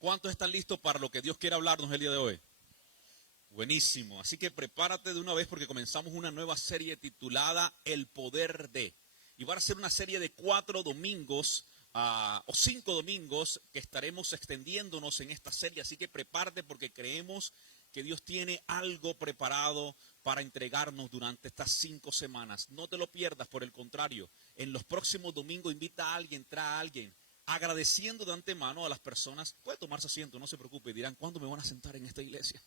¿Cuántos están listos para lo que Dios quiere hablarnos el día de hoy? Buenísimo, así que prepárate de una vez porque comenzamos una nueva serie titulada El Poder de. Y va a ser una serie de 4 domingos o 5 domingos que estaremos extendiéndonos en esta serie. Así que prepárate porque creemos que Dios tiene algo preparado para entregarnos durante estas 5 semanas. No te lo pierdas, por el contrario, en los próximos domingos invita a alguien, trae a alguien, agradeciendo de antemano a las personas. Puede tomarse asiento, no se preocupe, dirán, ¿cuándo me van a sentar en esta iglesia?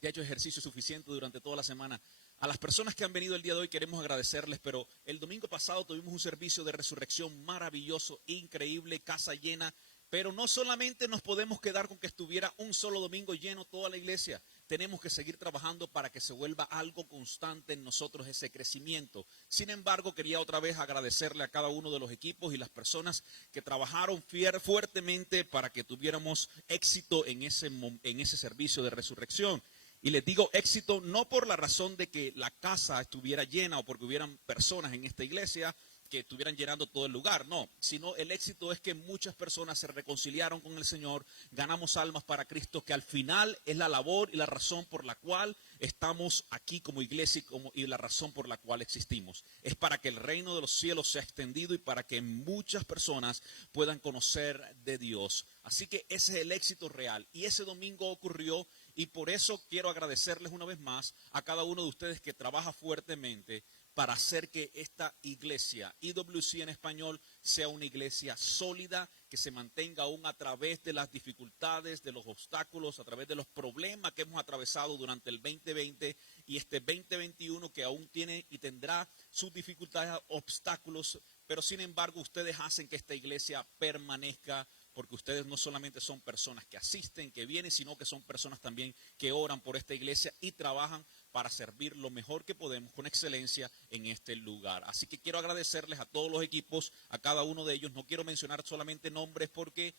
Ya he hecho ejercicio suficiente durante toda la semana. A las personas que han venido el día de hoy queremos agradecerles, pero el domingo pasado tuvimos un servicio de resurrección maravilloso, increíble, casa llena, pero no solamente nos podemos quedar con que estuviera un solo domingo lleno toda la iglesia. Tenemos que seguir trabajando para que se vuelva algo constante en nosotros ese crecimiento. Sin embargo, quería otra vez agradecerle a cada uno de los equipos y las personas que trabajaron fuertemente para que tuviéramos éxito en ese servicio de resurrección. Y les digo éxito no por la razón de que la casa estuviera llena o porque hubieran personas en esta iglesia que estuvieran llenando todo el lugar, no, sino el éxito es que muchas personas se reconciliaron con el Señor, ganamos almas para Cristo, que al final es la labor y la razón por la cual estamos aquí como iglesia y la razón por la cual existimos. Es para que el reino de los cielos sea extendido y para que muchas personas puedan conocer de Dios. Así que ese es el éxito real y ese domingo ocurrió. Y por eso quiero agradecerles una vez más a cada uno de ustedes que trabaja fuertemente para hacer que esta iglesia, IWC en español, sea una iglesia sólida, que se mantenga aún a través de las dificultades, de los obstáculos, a través de los problemas que hemos atravesado durante el 2020 y este 2021 que aún tiene y tendrá sus dificultades, obstáculos, pero sin embargo ustedes hacen que esta iglesia permanezca, porque ustedes no solamente son personas que asisten, que vienen, sino que son personas también que oran por esta iglesia y trabajan para servir lo mejor que podemos con excelencia en este lugar. Así que quiero agradecerles a todos los equipos, a cada uno de ellos. No quiero mencionar solamente nombres porque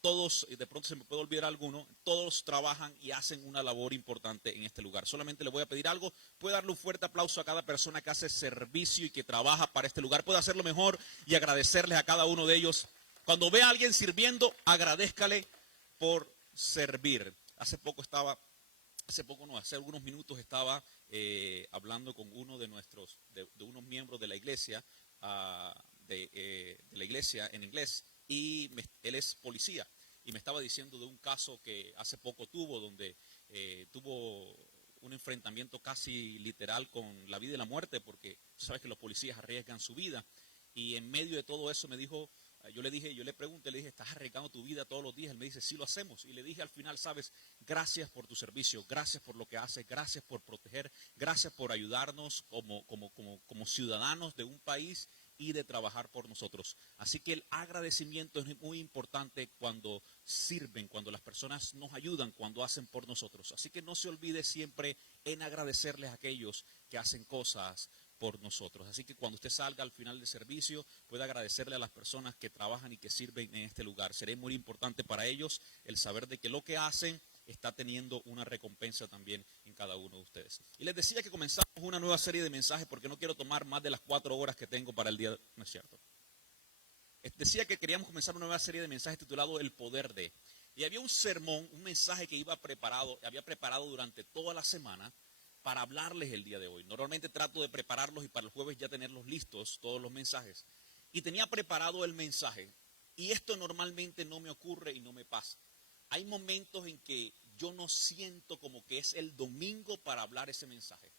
todos, de pronto se me puede olvidar alguno, todos trabajan y hacen una labor importante en este lugar. Solamente le voy a pedir algo, puede darle un fuerte aplauso a cada persona que hace servicio y que trabaja para este lugar. Puede hacerlo mejor y agradecerles a cada uno de ellos. Cuando ve a alguien sirviendo, agradézcale por servir. Hace algunos minutos estaba hablando con uno de unos miembros de la iglesia, de la iglesia en inglés, y él es policía, y me estaba diciendo de un caso que hace poco tuvo, donde tuvo un enfrentamiento casi literal con la vida y la muerte, porque tú sabes que los policías arriesgan su vida, y en medio de todo eso me dijo, yo le pregunté, le dije, ¿estás arriesgando tu vida todos los días? Él me dice, sí lo hacemos. Y le dije al final, sabes, gracias por tu servicio, gracias por lo que haces, gracias por proteger, gracias por ayudarnos como ciudadanos de un país y de trabajar por nosotros. Así que el agradecimiento es muy importante cuando sirven, cuando las personas nos ayudan, cuando hacen por nosotros. Así que no se olvide siempre en agradecerles a aquellos que hacen cosas por nosotros. Así que cuando usted salga al final del servicio, puede agradecerle a las personas que trabajan y que sirven en este lugar. Será muy importante para ellos el saber de que lo que hacen está teniendo una recompensa también en cada uno de ustedes. Y les decía que comenzamos una nueva serie de mensajes porque no quiero tomar más de las 4 horas que tengo para el día, ¿no es cierto? Decía que queríamos comenzar una nueva serie de mensajes titulado El Poder de. Y había un sermón, un mensaje que había preparado durante toda la semana para hablarles el día de hoy. Normalmente trato de prepararlos y para el jueves ya tenerlos listos, todos los mensajes. Y tenía preparado el mensaje. Y esto normalmente no me ocurre y no me pasa. Hay momentos en que yo no siento como que es el domingo para hablar ese mensaje.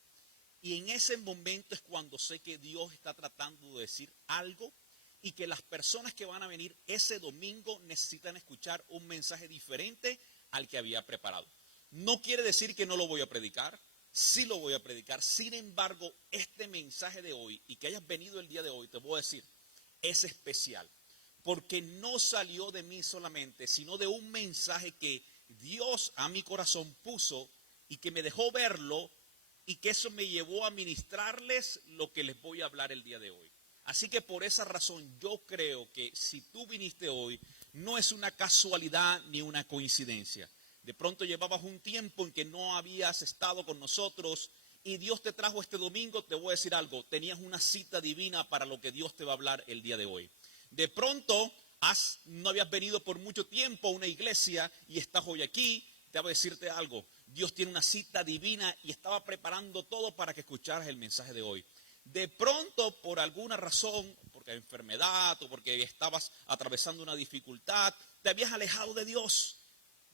Y en ese momento es cuando sé que Dios está tratando de decir algo y que las personas que van a venir ese domingo necesitan escuchar un mensaje diferente al que había preparado. No quiere decir que no lo voy a predicar. Sí lo voy a predicar, sin embargo, este mensaje de hoy y que hayas venido el día de hoy, te voy a decir, es especial, porque no salió de mí solamente, sino de un mensaje que Dios a mi corazón puso y que me dejó verlo y que eso me llevó a ministrarles lo que les voy a hablar el día de hoy. Así que por esa razón yo creo que si tú viniste hoy, no es una casualidad ni una coincidencia. De pronto llevabas un tiempo en que no habías estado con nosotros y Dios te trajo este domingo. Te voy a decir algo, tenías una cita divina para lo que Dios te va a hablar el día de hoy. De pronto no habías venido por mucho tiempo a una iglesia y estás hoy aquí, te voy a decirte algo. Dios tiene una cita divina y estaba preparando todo para que escucharas el mensaje de hoy. De pronto, por alguna razón, porque enfermedad o porque estabas atravesando una dificultad, te habías alejado de Dios.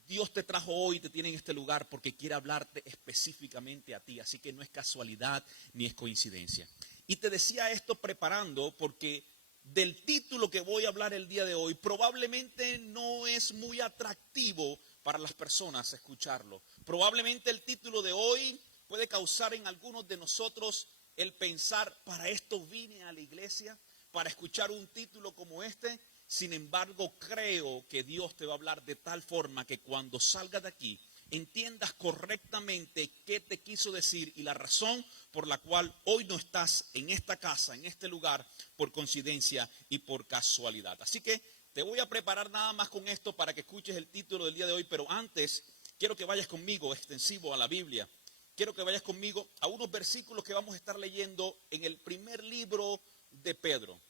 Dios te trajo hoy, te tiene en este lugar porque quiere hablarte específicamente a ti. Así que no es casualidad ni es coincidencia. Y te decía esto preparando porque del título que voy a hablar el día de hoy probablemente no es muy atractivo para las personas escucharlo. Probablemente el título de hoy puede causar en algunos de nosotros el pensar, ¿para esto vine a la iglesia? ¿Para escuchar un título como este? Sin embargo, creo que Dios te va a hablar de tal forma que cuando salgas de aquí entiendas correctamente qué te quiso decir y la razón por la cual hoy no estás en esta casa, en este lugar, por coincidencia y por casualidad. Así que te voy a preparar nada más con esto para que escuches el título del día de hoy, pero antes quiero que vayas conmigo extensivo a la Biblia. Quiero que vayas conmigo a unos versículos que vamos a estar leyendo en el primer libro de Pedro.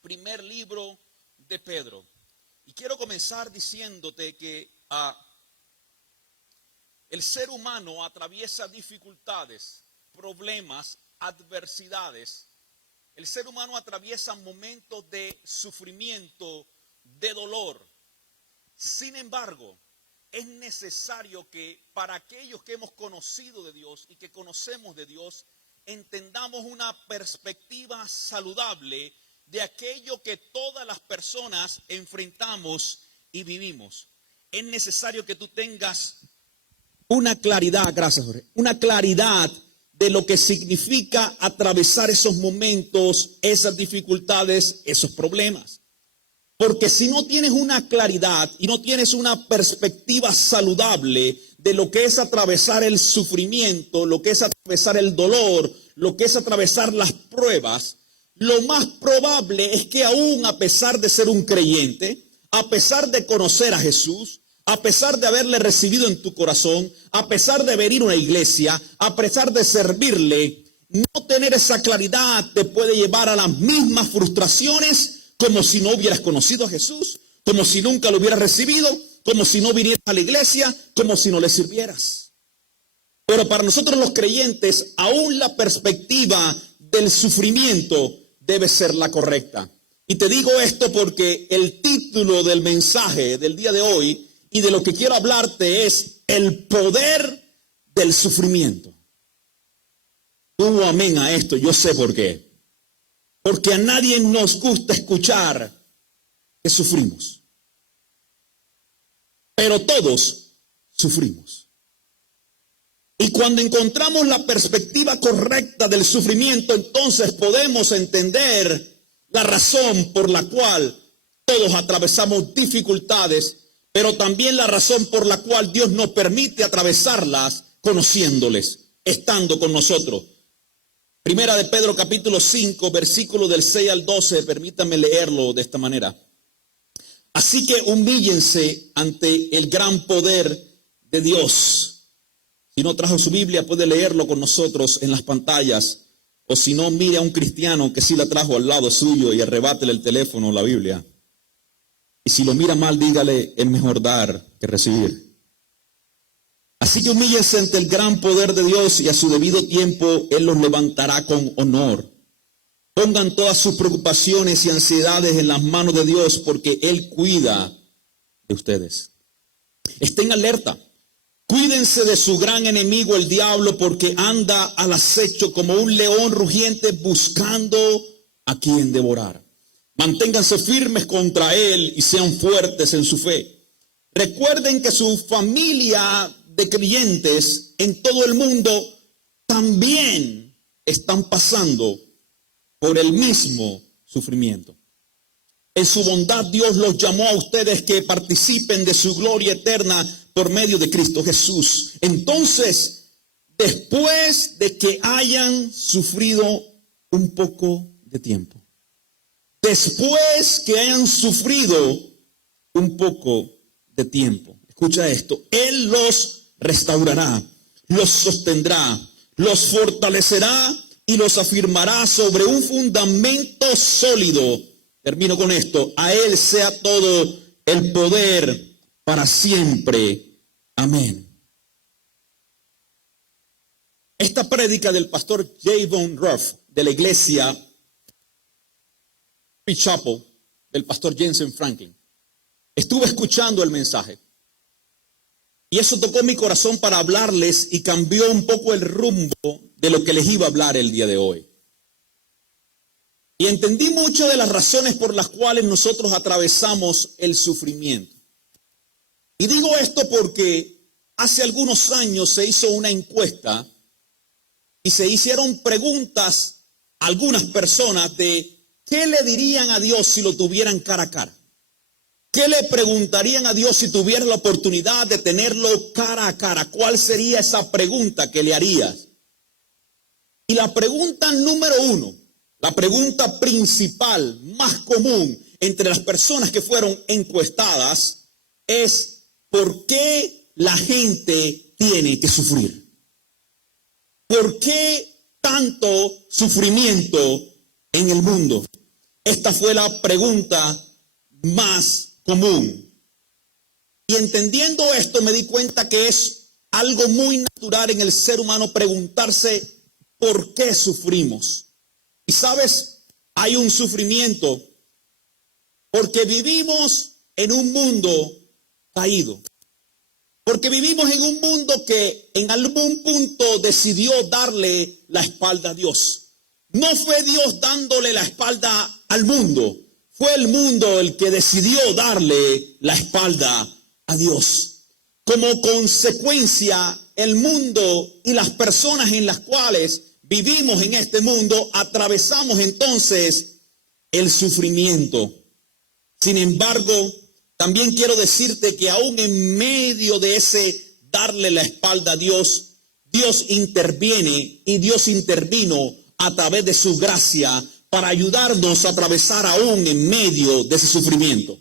Primer libro de Pedro. Y quiero comenzar diciéndote que el ser humano atraviesa dificultades, problemas, adversidades. El ser humano atraviesa momentos de sufrimiento, de dolor. Sin embargo, es necesario que para aquellos que hemos conocido de Dios y que conocemos de Dios, entendamos una perspectiva saludable de aquello que todas las personas enfrentamos y vivimos. Es necesario que tú tengas una claridad, gracias Jorge, una claridad de lo que significa atravesar esos momentos, esas dificultades, esos problemas. Porque si no tienes una claridad y no tienes una perspectiva saludable de lo que es atravesar el sufrimiento, lo que es atravesar el dolor, lo que es atravesar las pruebas, lo más probable es que aún a pesar de ser un creyente, a pesar de conocer a Jesús, a pesar de haberle recibido en tu corazón, a pesar de venir a una iglesia, a pesar de servirle, no tener esa claridad te puede llevar a las mismas frustraciones como si no hubieras conocido a Jesús, como si nunca lo hubieras recibido, como si no vinieras a la iglesia, como si no le sirvieras. Pero para nosotros los creyentes, aún la perspectiva del sufrimiento debe ser la correcta. Y te digo esto porque el título del mensaje del día de hoy y de lo que quiero hablarte es el poder del sufrimiento. Tuvo amén a esto, yo sé por qué. Porque a nadie nos gusta escuchar que sufrimos. Pero todos sufrimos. Y cuando encontramos la perspectiva correcta del sufrimiento, entonces podemos entender la razón por la cual todos atravesamos dificultades, pero también la razón por la cual Dios nos permite atravesarlas conociéndoles, estando con nosotros. Primera de Pedro capítulo 5, versículo del 6 al 12, permítanme leerlo de esta manera. Así que humíllense ante el gran poder de Dios. Si no trajo su Biblia, puede leerlo con nosotros en las pantallas. O si no, mire a un cristiano que sí la trajo al lado suyo y arrebátele el teléfono o la Biblia. Y si lo mira mal, dígale, es mejor dar que recibir. Así que humíllense ante el gran poder de Dios y a su debido tiempo Él los levantará con honor. Pongan todas sus preocupaciones y ansiedades en las manos de Dios porque Él cuida de ustedes. Estén alerta. Cuídense de su gran enemigo el diablo porque anda al acecho como un león rugiente buscando a quien devorar. Manténganse firmes contra él y sean fuertes en su fe. Recuerden que su familia de creyentes en todo el mundo también están pasando por el mismo sufrimiento. En su bondad Dios los llamó a ustedes que participen de su gloria eterna por medio de Cristo Jesús. Entonces, después de que hayan sufrido un poco de tiempo, después que hayan sufrido un poco de tiempo, escucha esto, Él los restaurará, los sostendrá, los fortalecerá y los afirmará sobre un fundamento sólido. Termino con esto. A Él sea todo el poder para siempre. Amén. Esta prédica del pastor J. Von Ruff de la iglesia Chapel del pastor Jensen Franklin. Estuve escuchando el mensaje y eso tocó mi corazón para hablarles y cambió un poco el rumbo de lo que les iba a hablar el día de hoy. Y entendí mucho de las razones por las cuales nosotros atravesamos el sufrimiento. Y digo esto porque hace algunos años se hizo una encuesta y se hicieron preguntas a algunas personas de ¿qué le dirían a Dios si lo tuvieran cara a cara? ¿Qué le preguntarían a Dios si tuvieran la oportunidad de tenerlo cara a cara? ¿Cuál sería esa pregunta que le harías? Y la pregunta número uno, la pregunta principal, más común entre las personas que fueron encuestadas es ¿por qué la gente tiene que sufrir? ¿Por qué tanto sufrimiento en el mundo? Esta fue la pregunta más común. Y entendiendo esto me di cuenta que es algo muy natural en el ser humano preguntarse ¿por qué sufrimos? Y sabes, hay un sufrimiento porque vivimos en un mundo caído. Porque vivimos en un mundo que en algún punto decidió darle la espalda a Dios. No fue Dios dándole la espalda al mundo. Fue el mundo el que decidió darle la espalda a Dios. Como consecuencia, el mundo y las personas en las cuales vivimos en este mundo, atravesamos entonces el sufrimiento. Sin embargo, también quiero decirte que aún en medio de ese darle la espalda a Dios, Dios interviene y Dios intervino a través de su gracia para ayudarnos a atravesar aún en medio de ese sufrimiento.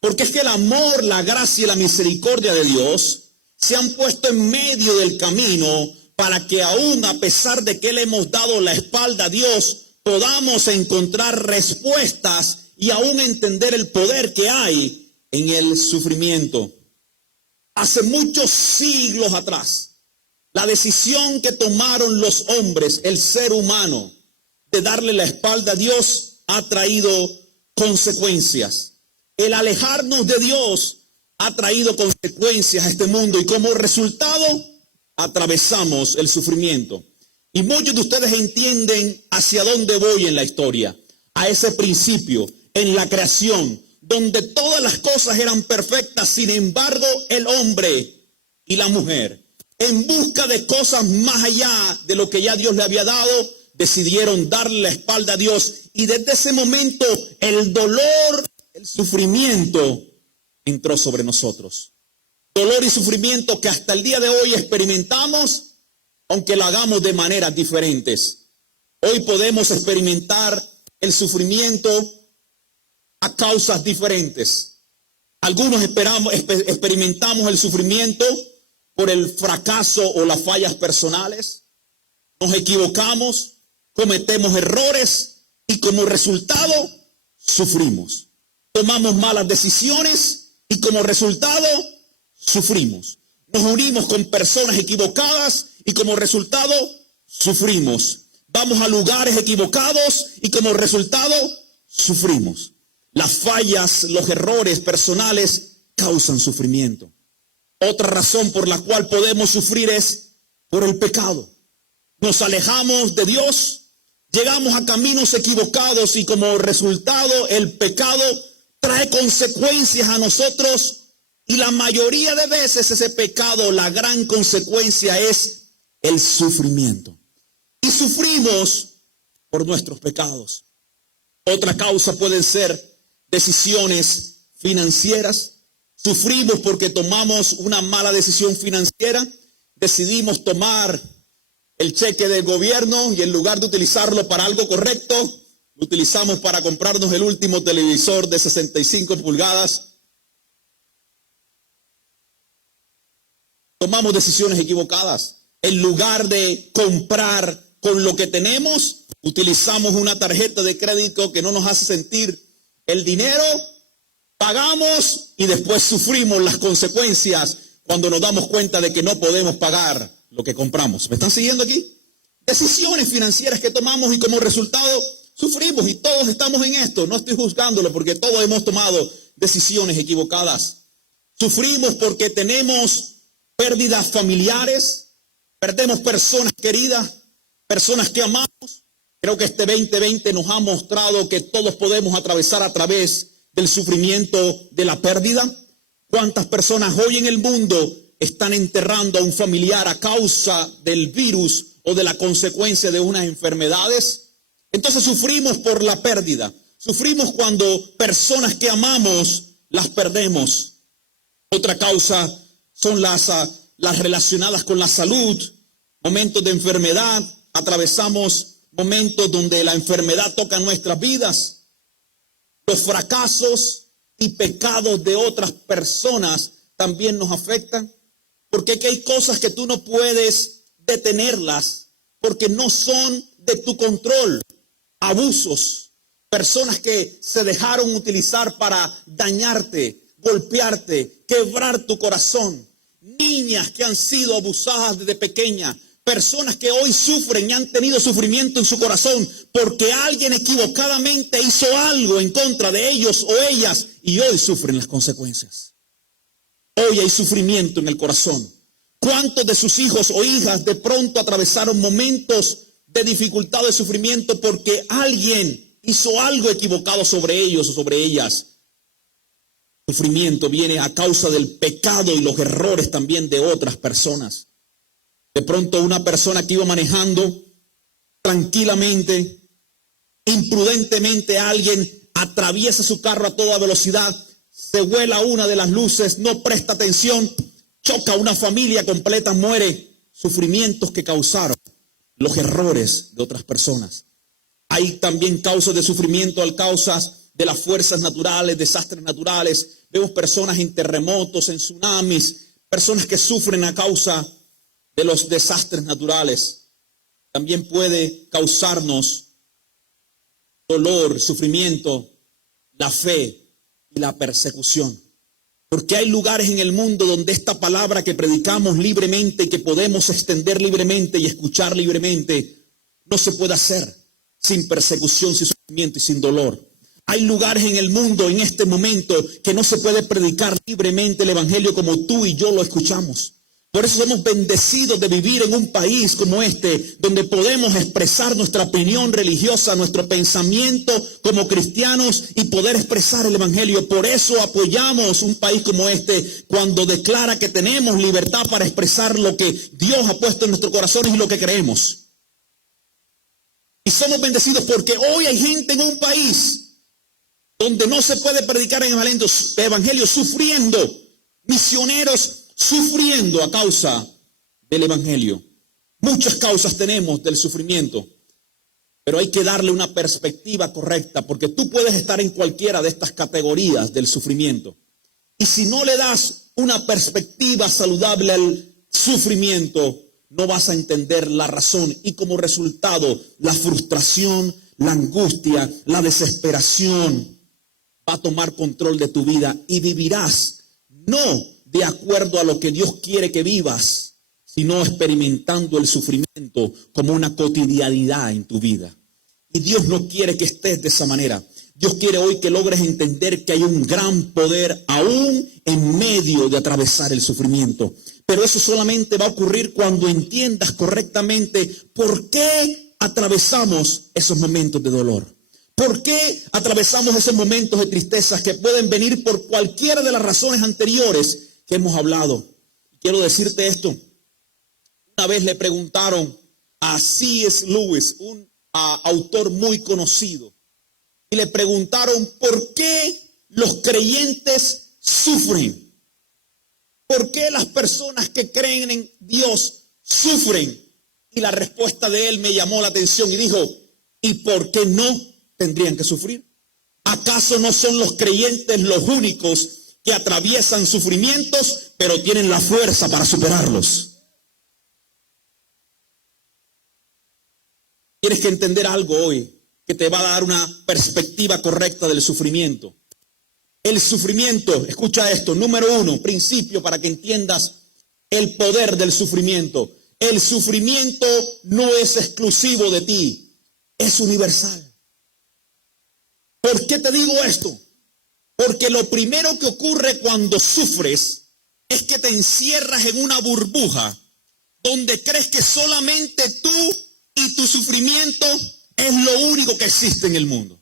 Porque es que el amor, la gracia y la misericordia de Dios se han puesto en medio del camino para que aún a pesar de que le hemos dado la espalda a Dios, podamos encontrar respuestas y aún entender el poder que hay en el sufrimiento. Hace muchos siglos atrás, la decisión que tomaron los hombres, el ser humano, de darle la espalda a Dios ha traído consecuencias. El alejarnos de Dios ha traído consecuencias a este mundo y como resultado atravesamos el sufrimiento. Y muchos de ustedes entienden hacia dónde voy en la historia, a ese principio, en la creación, donde todas las cosas eran perfectas, sin embargo, el hombre y la mujer, en busca de cosas más allá de lo que ya Dios le había dado, decidieron darle la espalda a Dios. Y desde ese momento, el dolor, el sufrimiento entró sobre nosotros. Dolor y sufrimiento que hasta el día de hoy experimentamos, aunque lo hagamos de maneras diferentes. Hoy podemos experimentar el sufrimiento a causas diferentes. Algunos experimentamos el sufrimiento por el fracaso o las fallas personales. Nos equivocamos, cometemos errores y como resultado sufrimos. Tomamos malas decisiones y como resultado sufrimos. Nos unimos con personas equivocadas y como resultado sufrimos. Vamos a lugares equivocados y como resultado sufrimos. Las fallas, los errores personales causan sufrimiento. Otra razón por la cual podemos sufrir es por el pecado. Nos alejamos de Dios, llegamos a caminos equivocados y como resultado el pecado trae consecuencias a nosotros y la mayoría de veces ese pecado, la gran consecuencia es el sufrimiento. Y sufrimos por nuestros pecados. Otra causa pueden ser decisiones financieras. Sufrimos porque tomamos una mala decisión financiera. Decidimos tomar el cheque del gobierno y en lugar de utilizarlo para algo correcto, lo utilizamos para comprarnos el último televisor de 65 pulgadas. Tomamos decisiones equivocadas. En lugar de comprar con lo que tenemos, utilizamos una tarjeta de crédito que no nos hace sentir El dinero, pagamos y después sufrimos las consecuencias cuando nos damos cuenta de que no podemos pagar lo que compramos. ¿Me están siguiendo aquí? Decisiones financieras que tomamos y como resultado sufrimos, y todos estamos en esto. No estoy juzgándolo porque todos hemos tomado decisiones equivocadas. Sufrimos porque tenemos pérdidas familiares, perdemos personas queridas, personas que amamos. Creo que este 2020 nos ha mostrado que todos podemos atravesar a través del sufrimiento de la pérdida. ¿Cuántas personas hoy en el mundo están enterrando a un familiar a causa del virus o de la consecuencia de unas enfermedades? Entonces sufrimos por la pérdida. Sufrimos cuando personas que amamos las perdemos. Otra causa son las relacionadas con la salud, momentos de enfermedad. Atravesamos momentos donde la enfermedad toca nuestras vidas. Los fracasos y pecados de otras personas también nos afectan, porque aquí hay cosas que tú no puedes detenerlas, porque no son de tu control. Abusos, personas que se dejaron utilizar para dañarte, golpearte, quebrar tu corazón. Niñas que han sido abusadas desde pequeñas. Personas que hoy sufren y han tenido sufrimiento en su corazón porque alguien equivocadamente hizo algo en contra de ellos o ellas y hoy sufren las consecuencias. Hoy hay sufrimiento en el corazón. ¿Cuántos de sus hijos o hijas de pronto atravesaron momentos de dificultad, de sufrimiento porque alguien hizo algo equivocado sobre ellos o sobre ellas? Sufrimiento viene a causa del pecado y los errores también de otras personas. De pronto una persona que iba manejando tranquilamente, imprudentemente, alguien atraviesa su carro a toda velocidad, se vuela una de las luces, no presta atención, choca a una familia completa, muere. Sufrimientos que causaron los errores de otras personas. Hay también causas de sufrimiento a causas de las fuerzas naturales, desastres naturales. Vemos personas en terremotos, en tsunamis, personas que sufren a causa de los desastres naturales. También puede causarnos dolor, sufrimiento, la fe y la persecución. Porque hay lugares en el mundo donde esta palabra que predicamos libremente y que podemos extender libremente y escuchar libremente, no se puede hacer sin persecución, sin sufrimiento y sin dolor. Hay lugares en el mundo en este momento que no se puede predicar libremente el evangelio como tú y yo lo escuchamos. Por eso somos bendecidos de vivir en un país como este, donde podemos expresar nuestra opinión religiosa, nuestro pensamiento como cristianos y poder expresar el evangelio. Por eso apoyamos un país como este cuando declara que tenemos libertad para expresar lo que Dios ha puesto en nuestros corazones y lo que creemos. Y somos bendecidos porque hoy hay gente en un país donde no se puede predicar el evangelio sufriendo, misioneros sufriendo a causa del evangelio. Muchas causas tenemos del sufrimiento, pero hay que darle una perspectiva correcta, porque tú puedes estar en cualquiera de estas categorías del sufrimiento. Y si no le das una perspectiva saludable al sufrimiento, no vas a entender la razón y como resultado la frustración, la angustia, la desesperación va a tomar control de tu vida y vivirás no de acuerdo a lo que Dios quiere que vivas, sino experimentando el sufrimiento como una cotidianidad en tu vida. Y Dios no quiere que estés de esa manera. Dios quiere hoy que logres entender que hay un gran poder aún en medio de atravesar el sufrimiento. Pero eso solamente va a ocurrir cuando entiendas correctamente por qué atravesamos esos momentos de dolor. ¿Por qué atravesamos esos momentos de tristeza que pueden venir por cualquiera de las razones anteriores que hemos hablado? Quiero decirte esto. Una vez le preguntaron a C.S. Lewis, un autor muy conocido, y le preguntaron por qué los creyentes sufren. ¿Por qué las personas que creen en Dios sufren? Y la respuesta de él me llamó la atención y dijo, ¿y por qué no tendrían que sufrir? ¿Acaso no son los creyentes los únicos que atraviesan sufrimientos, pero tienen la fuerza para superarlos? Tienes que entender algo hoy, que te va a dar una perspectiva correcta del sufrimiento. El sufrimiento, escucha esto, número 1, principio para que entiendas el poder del sufrimiento. El sufrimiento no es exclusivo de ti, es universal. ¿Por qué te digo esto? Porque lo primero que ocurre cuando sufres es que te encierras en una burbuja donde crees que solamente tú y tu sufrimiento es lo único que existe en el mundo.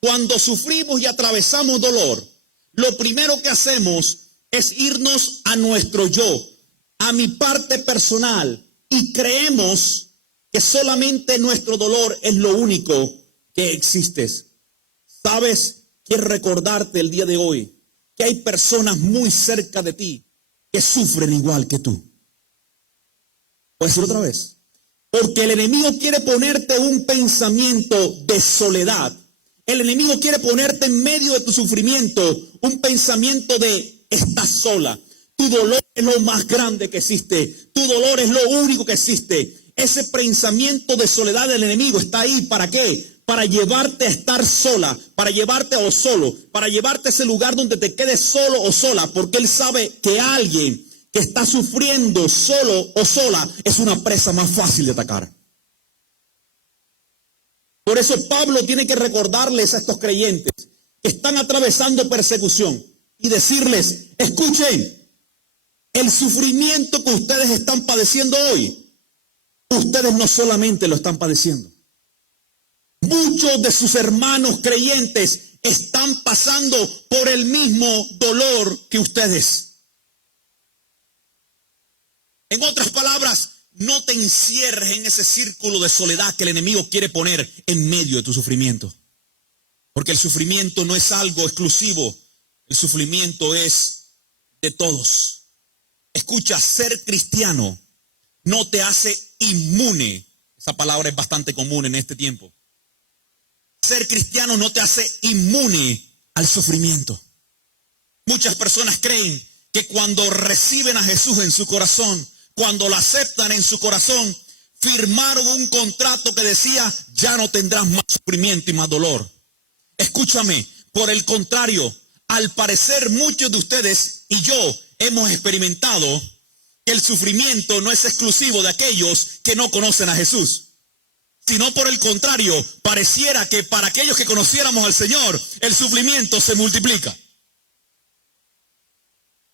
Cuando sufrimos y atravesamos dolor, lo primero que hacemos es irnos a nuestro yo, a mi parte personal, y creemos que solamente nuestro dolor es lo único que existe. ¿Sabes? Quiero recordarte el día de hoy que hay personas muy cerca de ti que sufren igual que tú. ¿Puedo decir otra vez? Porque el enemigo quiere ponerte un pensamiento de soledad. El enemigo quiere ponerte en medio de tu sufrimiento un pensamiento de estás sola. Tu dolor es lo más grande que existe. Tu dolor es lo único que existe. Ese pensamiento de soledad del enemigo está ahí. ¿Para qué? Para llevarte a estar sola, para llevarte o solo, para llevarte a ese lugar donde te quedes solo o sola, porque él sabe que alguien que está sufriendo solo o sola es una presa más fácil de atacar. Por eso Pablo tiene que recordarles a estos creyentes que están atravesando persecución y decirles, escuchen, el sufrimiento que ustedes están padeciendo hoy, ustedes no solamente lo están padeciendo. Muchos de sus hermanos creyentes están pasando por el mismo dolor que ustedes. En otras palabras, no te encierres en ese círculo de soledad que el enemigo quiere poner en medio de tu sufrimiento. Porque el sufrimiento no es algo exclusivo, el sufrimiento es de todos. Escucha, ser cristiano no te hace inmune. Esa palabra es bastante común en este tiempo. Ser cristiano no te hace inmune al sufrimiento. Muchas personas creen que cuando reciben a Jesús en su corazón, cuando lo aceptan en su corazón, firmaron un contrato que decía, ya no tendrás más sufrimiento y más dolor. Escúchame, por el contrario, al parecer muchos de ustedes y yo hemos experimentado que el sufrimiento no es exclusivo de aquellos que no conocen a Jesús. Sino por el contrario, pareciera que para aquellos que conociéramos al Señor, el sufrimiento se multiplica.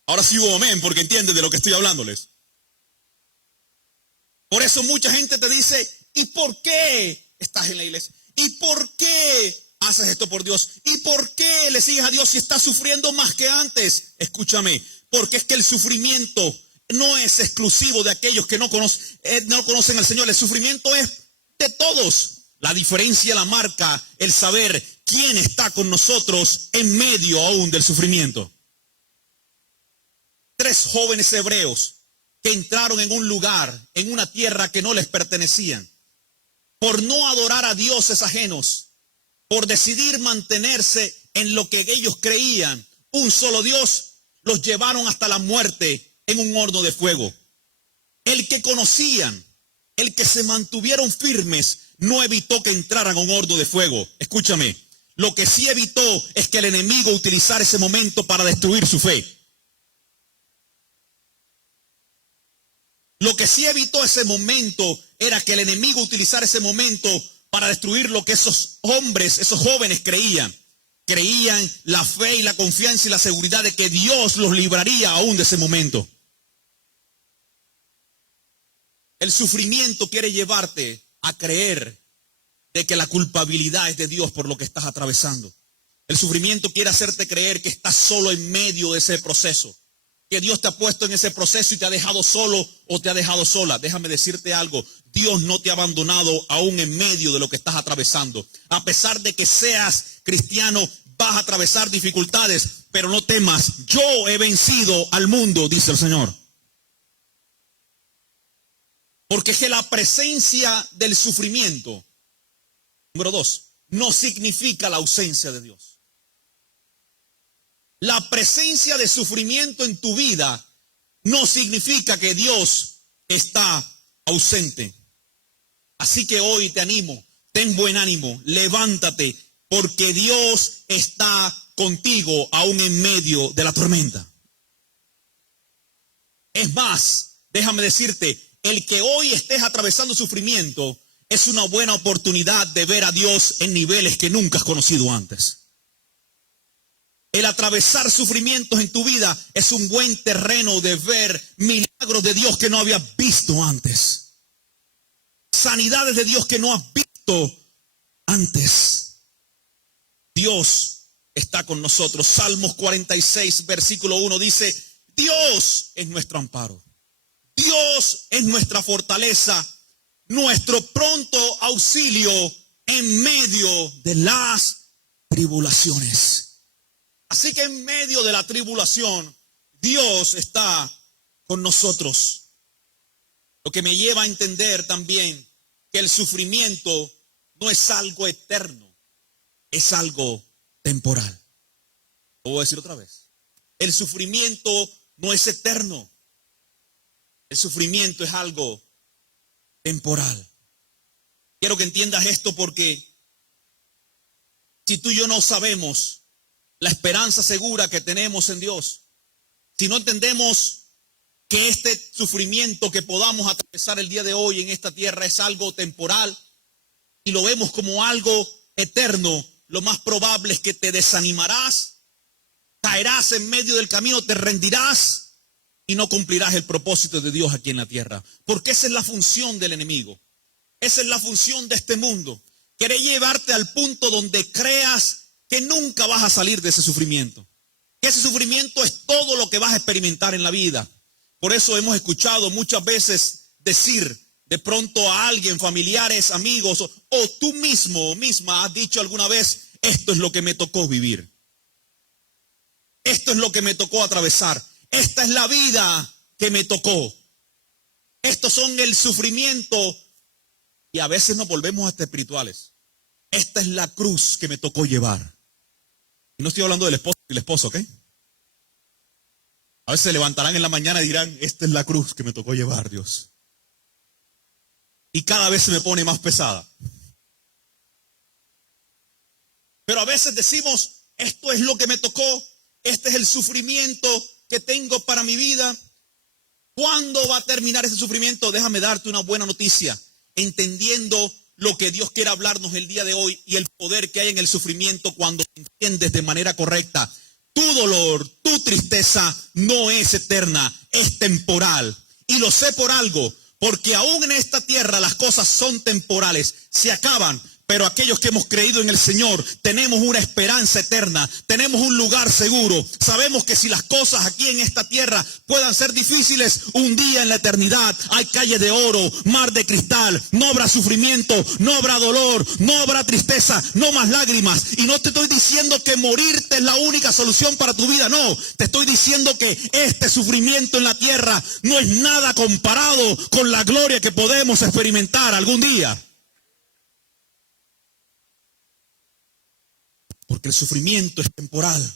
Ahora sí hubo amén, porque entienden de lo que estoy hablándoles. Por eso mucha gente te dice, ¿y por qué estás en la iglesia? ¿Y por qué haces esto por Dios? ¿Y por qué le sigues a Dios si estás sufriendo más que antes? Escúchame, porque es que el sufrimiento no es exclusivo de aquellos que no conocen al Señor. El sufrimiento es de todos. La diferencia la marca el saber quién está con nosotros en medio aún del sufrimiento. 3 jóvenes hebreos que entraron en un lugar, en una tierra que no les pertenecían, por no adorar a dioses ajenos, por decidir mantenerse en lo que ellos creían, un solo Dios, los llevaron hasta la muerte en un horno de fuego. El que conocían, el que se mantuvieron firmes, no evitó que entraran a un horno de fuego. Escúchame, lo que sí evitó es que el enemigo utilizara ese momento para destruir su fe. Lo que sí evitó ese momento era que el enemigo utilizara ese momento para destruir lo que esos hombres, esos jóvenes creían. Creían la fe y la confianza y la seguridad de que Dios los libraría aún de ese momento. El sufrimiento quiere llevarte a creer de que la culpabilidad es de Dios por lo que estás atravesando. El sufrimiento quiere hacerte creer que estás solo en medio de ese proceso, que Dios te ha puesto en ese proceso y te ha dejado solo o te ha dejado sola. Déjame decirte algo, Dios no te ha abandonado aún en medio de lo que estás atravesando. A pesar de que seas cristiano, vas a atravesar dificultades, pero no temas, yo he vencido al mundo, dice el Señor. Porque es que la presencia del sufrimiento, número 2, no significa la ausencia de Dios. La presencia de sufrimiento en tu vida no significa que Dios está ausente. Así que hoy te animo, ten buen ánimo, levántate, porque Dios está contigo aún en medio de la tormenta. Es más, déjame decirte, el que hoy estés atravesando sufrimiento es una buena oportunidad de ver a Dios en niveles que nunca has conocido antes. El atravesar sufrimientos en tu vida es un buen terreno de ver milagros de Dios que no habías visto antes. Sanidades de Dios que no has visto antes. Dios está con nosotros. Salmos 46, versículo 1 dice, Dios es nuestro amparo. Dios es nuestra fortaleza, nuestro pronto auxilio en medio de las tribulaciones. Así que en medio de la tribulación, Dios está con nosotros. Lo que me lleva a entender también que el sufrimiento no es algo eterno, es algo temporal. Lo voy a decir otra vez. El sufrimiento no es eterno. El sufrimiento es algo temporal. Quiero que entiendas esto porque si tú y yo no sabemos la esperanza segura que tenemos en Dios, si no entendemos que este sufrimiento que podamos atravesar el día de hoy en esta tierra es algo temporal y lo vemos como algo eterno, lo más probable es que te desanimarás, caerás en medio del camino, te rendirás y no cumplirás el propósito de Dios aquí en la tierra. Porque esa es la función del enemigo. Esa es la función de este mundo. Quiere llevarte al punto donde creas que nunca vas a salir de ese sufrimiento. Que ese sufrimiento es todo lo que vas a experimentar en la vida. Por eso hemos escuchado muchas veces decir de pronto a alguien, familiares, amigos, o tú mismo o misma has dicho alguna vez, esto es lo que me tocó vivir. Esto es lo que me tocó atravesar. Esta es la vida que me tocó. Estos son el sufrimiento. Y a veces nos volvemos hasta espirituales. Esta es la cruz que me tocó llevar. Y no estoy hablando del esposo y el esposo, ¿ok? A veces se levantarán en la mañana y dirán, esta es la cruz que me tocó llevar, Dios. Y cada vez se me pone más pesada. Pero a veces decimos, esto es lo que me tocó, este es el sufrimiento que tengo para mi vida. ¿Cuándo va a terminar ese sufrimiento? Déjame darte una buena noticia. Entendiendo lo que Dios quiere hablarnos el día de hoy y el poder que hay en el sufrimiento cuando entiendes de manera correcta. Tu dolor, tu tristeza no es eterna, es temporal. Y lo sé por algo, porque aún en esta tierra las cosas son temporales, se acaban. Pero aquellos que hemos creído en el Señor tenemos una esperanza eterna, tenemos un lugar seguro. Sabemos que si las cosas aquí en esta tierra puedan ser difíciles, un día en la eternidad hay calle de oro, mar de cristal, no habrá sufrimiento, no habrá dolor, no habrá tristeza, no más lágrimas. Y no te estoy diciendo que morirte es la única solución para tu vida, no. Te estoy diciendo que este sufrimiento en la tierra no es nada comparado con la gloria que podemos experimentar algún día. Porque el sufrimiento es temporal.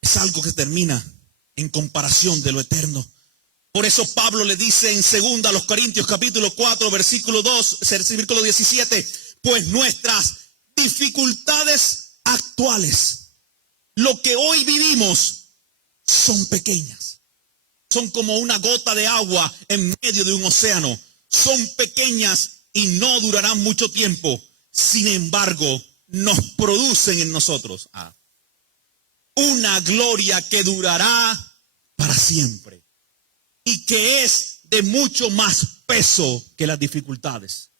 Es algo que termina en comparación de lo eterno. Por eso Pablo le dice en 2 Corintios capítulo 4, versículo 2, versículo 17, pues nuestras dificultades actuales, lo que hoy vivimos, son pequeñas. Son como una gota de agua en medio de un océano. Son pequeñas y no durarán mucho tiempo. Sin embargo, nos producen en nosotros una gloria que durará para siempre y que es de mucho más peso que las dificultades.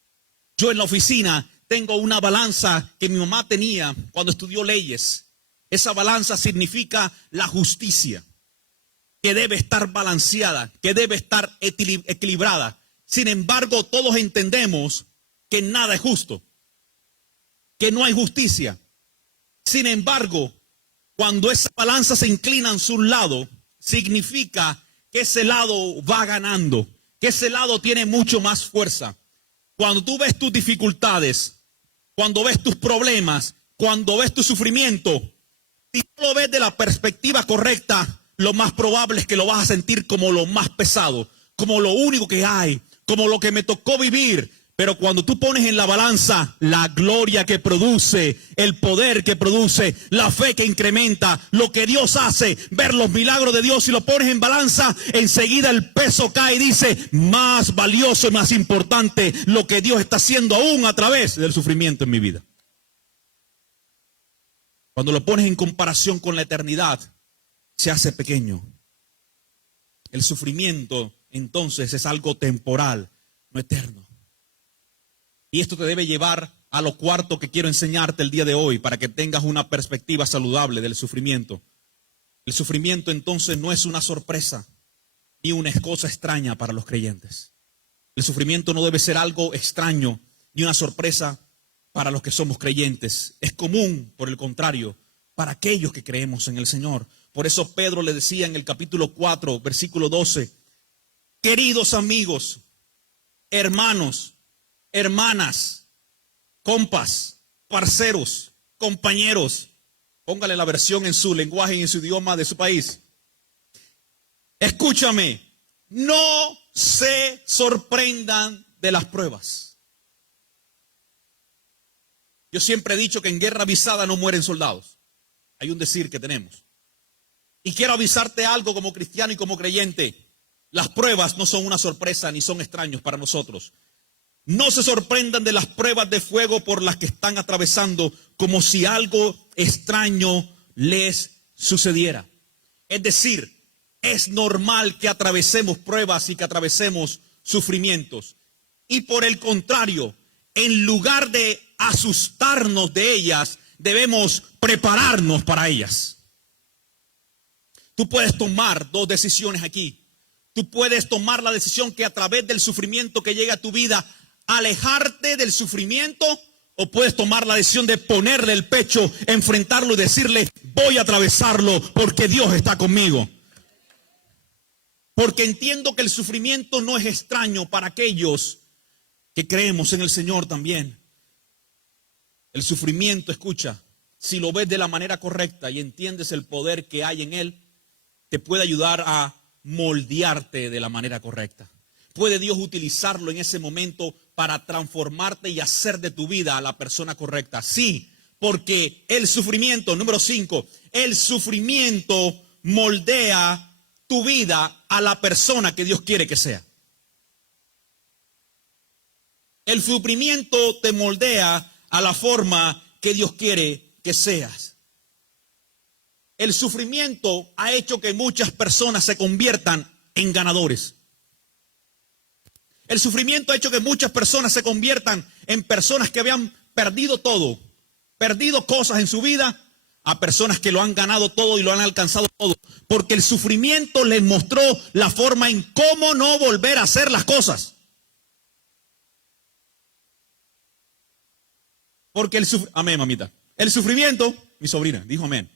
Yo en la oficina tengo una balanza que mi mamá tenía cuando estudió leyes. Esa balanza significa la justicia, que debe estar balanceada, que debe estar equilibrada. Sin embargo, todos entendemos que nada es justo, que no hay justicia. Sin embargo, cuando esa balanza se inclina hacia un lado, significa que ese lado va ganando, que ese lado tiene mucho más fuerza. Cuando tú ves tus dificultades, cuando ves tus problemas, cuando ves tu sufrimiento, si tú lo ves de la perspectiva correcta, lo más probable es que lo vas a sentir como lo más pesado, como lo único que hay, como lo que me tocó vivir. Pero cuando tú pones en la balanza la gloria que produce, el poder que produce, la fe que incrementa, lo que Dios hace, ver los milagros de Dios y lo pones en balanza, enseguida el peso cae y dice, más valioso y más importante lo que Dios está haciendo aún a través del sufrimiento en mi vida. Cuando lo pones en comparación con la eternidad, se hace pequeño. El sufrimiento entonces es algo temporal, no eterno. Y esto te debe llevar a lo cuarto que quiero enseñarte el día de hoy para que tengas una perspectiva saludable del sufrimiento. El sufrimiento entonces no es una sorpresa ni una cosa extraña para los creyentes. El sufrimiento no debe ser algo extraño ni una sorpresa para los que somos creyentes. Es común, por el contrario, para aquellos que creemos en el Señor. Por eso Pedro le decía en el capítulo 4, versículo 12, queridos amigos, hermanos, hermanas, compas, parceros, compañeros, póngale la versión en su lenguaje y en su idioma de su país. Escúchame, no se sorprendan de las pruebas. Yo siempre he dicho que en guerra avisada no mueren soldados. Hay un decir que tenemos. Y quiero avisarte algo como cristiano y como creyente. Las pruebas no son una sorpresa ni son extraños para nosotros. No se sorprendan de las pruebas de fuego por las que están atravesando como si algo extraño les sucediera. Es decir, es normal que atravesemos pruebas y que atravesemos sufrimientos. Y por el contrario, en lugar de asustarnos de ellas, debemos prepararnos para ellas. Tú puedes tomar dos decisiones aquí. Tú puedes tomar la decisión que a través del sufrimiento que llega a tu vida, alejarte del sufrimiento, o puedes tomar la decisión de ponerle el pecho, enfrentarlo y decirle, voy a atravesarlo porque Dios está conmigo. Porque entiendo que el sufrimiento no es extraño para aquellos que creemos en el Señor también. El sufrimiento, escucha, si lo ves de la manera correcta y entiendes el poder que hay en él, te puede ayudar a moldearte de la manera correcta. Puede Dios utilizarlo en ese momento para transformarte y hacer de tu vida a la persona correcta. Sí, porque el sufrimiento, número 5, el sufrimiento moldea tu vida a la persona que Dios quiere que sea. El sufrimiento te moldea a la forma que Dios quiere que seas. El sufrimiento ha hecho que muchas personas se conviertan en ganadores. El sufrimiento ha hecho que muchas personas se conviertan en personas que habían perdido todo, perdido cosas en su vida, a personas que lo han ganado todo y lo han alcanzado todo. Porque el sufrimiento les mostró la forma en cómo no volver a hacer las cosas. Porque amén, mamita. El sufrimiento, mi sobrina, dijo amén.